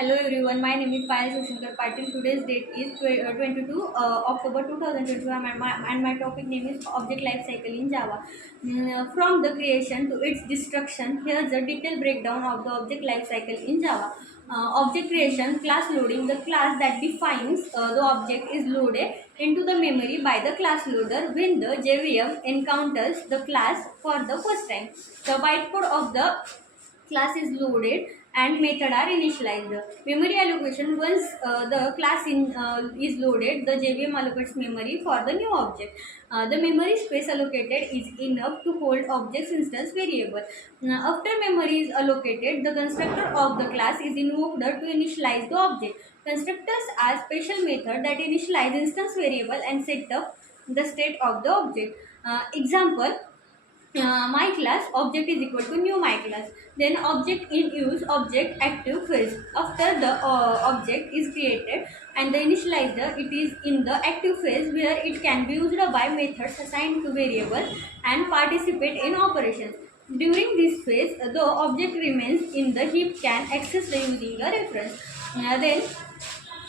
Hello everyone, my name is Payal Sashankar Patil. Today's date is 22 October 2021 and my topic name is Object Life Cycle in Java. From the creation to its destruction, here's a detailed breakdown of the object life cycle in Java. Object creation, class loading. The class that defines the object is loaded into the memory by the class loader when the JVM encounters the class for the first time. The bytecode of the class is loaded and method are initialized. Memory allocation, once the class is loaded, the JVM allocates memory for the new object. The memory space allocated is enough to hold object's instance variable. After memory is allocated, the constructor of the class is invoked to initialize the object. Constructors are special method that initialize instance variable and set up the state of the object. Example, my class object is equal to new my class. Then object in use, object active phase. After the object is created and the initializer, it is in the active phase where it can be used by methods assigned to variables and participate in operations. During this phase, the object remains in the heap, can access the using a reference. Then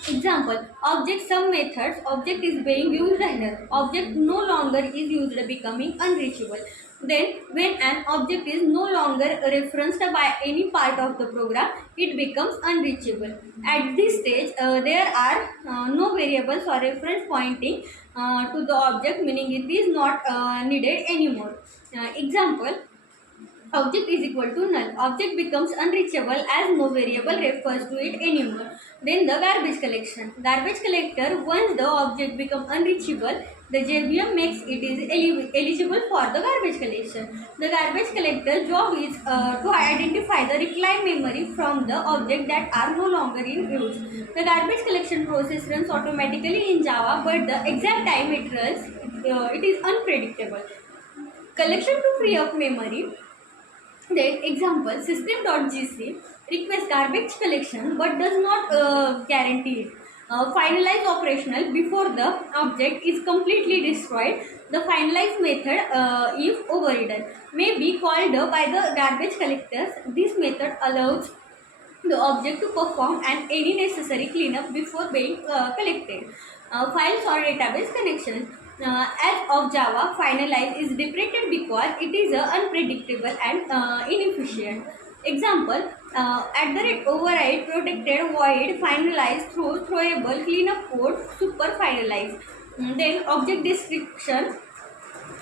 example, object some methods, object is being used here. Object no longer is used, becoming unreachable. Then when an object is no longer referenced by any part of the program, it becomes unreachable. At this stage, there are no variables or reference pointing to the object, meaning it is not needed anymore. Example, object is equal to null. Object becomes unreachable as no variable refers to it anymore. Then the garbage collection. Garbage collector, once the object becomes unreachable, the JVM makes it is eligible for the garbage collection. The garbage collector job is to identify the reclaimed memory from the object that are no longer in use. The garbage collection process runs automatically in Java, but the exact time it runs, it is unpredictable. Collection to free up memory. Then example, system.gc requests garbage collection but does not guarantee it. Finalize operational before the object is completely destroyed. The finalize method, if overridden, may be called by the garbage collectors. This method allows the object to perform any necessary cleanup before being collected. Files or database connections. As of Java, finalize is deprecated because it is unpredictable and inefficient. Example, at the rate override, protected, void, finalize, throw, throwable, cleanup code, super finalize. Then object description.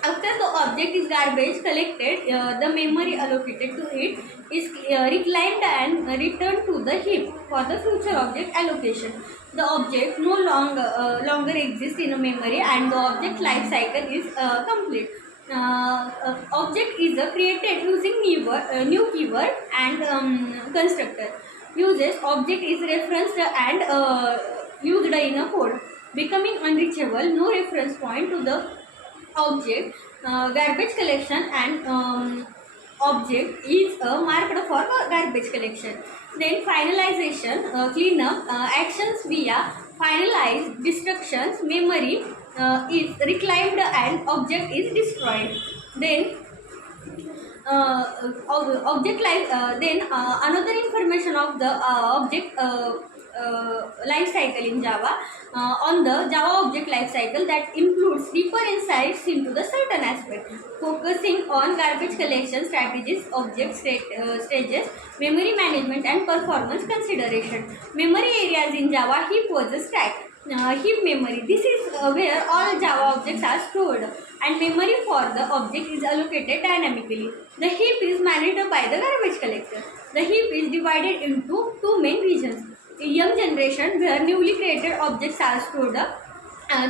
After the object is garbage collected, the memory allocated to it is reclaimed and returned to the heap for the future object allocation. The object no longer exists in a memory and the object life cycle is complete. Object is created using new keyword and constructor. Uses object is referenced and used in a code. Becoming unreachable, no reference point to the object. Garbage collection and object is marked for garbage collection. Then finalization, cleanup, actions via finalize, destructions, memory is reclaimed and object is destroyed. Then object life, then another information of the object life cycle in Java, on the Java object life cycle that includes deeper insights into the certain aspect, focusing on garbage collection strategies, object stages, memory management and performance consideration. Memory areas in Java: heap was a stack. Heap memory, this is where all Java objects are stored and memory for the object is allocated dynamically. The heap is managed by the garbage collector. The heap is divided into two main regions. Young generation, where newly created objects are stored.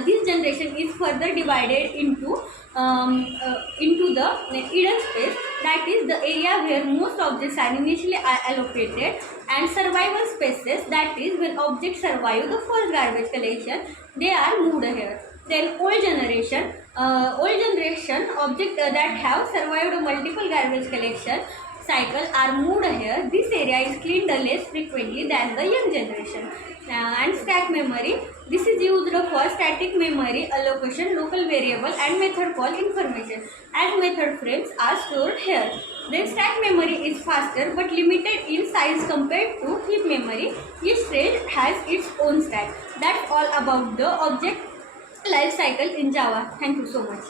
This generation is further divided into the hidden space, that is the area where most objects are initially allocated, and survival spaces, that is when objects survive the first garbage collection, they are moved here. Then old generation objects that have survived multiple garbage collection cycle are moved here. This area is cleaned less frequently than the young generation. And stack memory. This is used for static memory allocation, local variable and method call information as method frames are stored here. Then stack memory is faster but limited in size compared to heap memory. Each thread has its own stack. That's all about the object life cycle in Java. Thank you so much.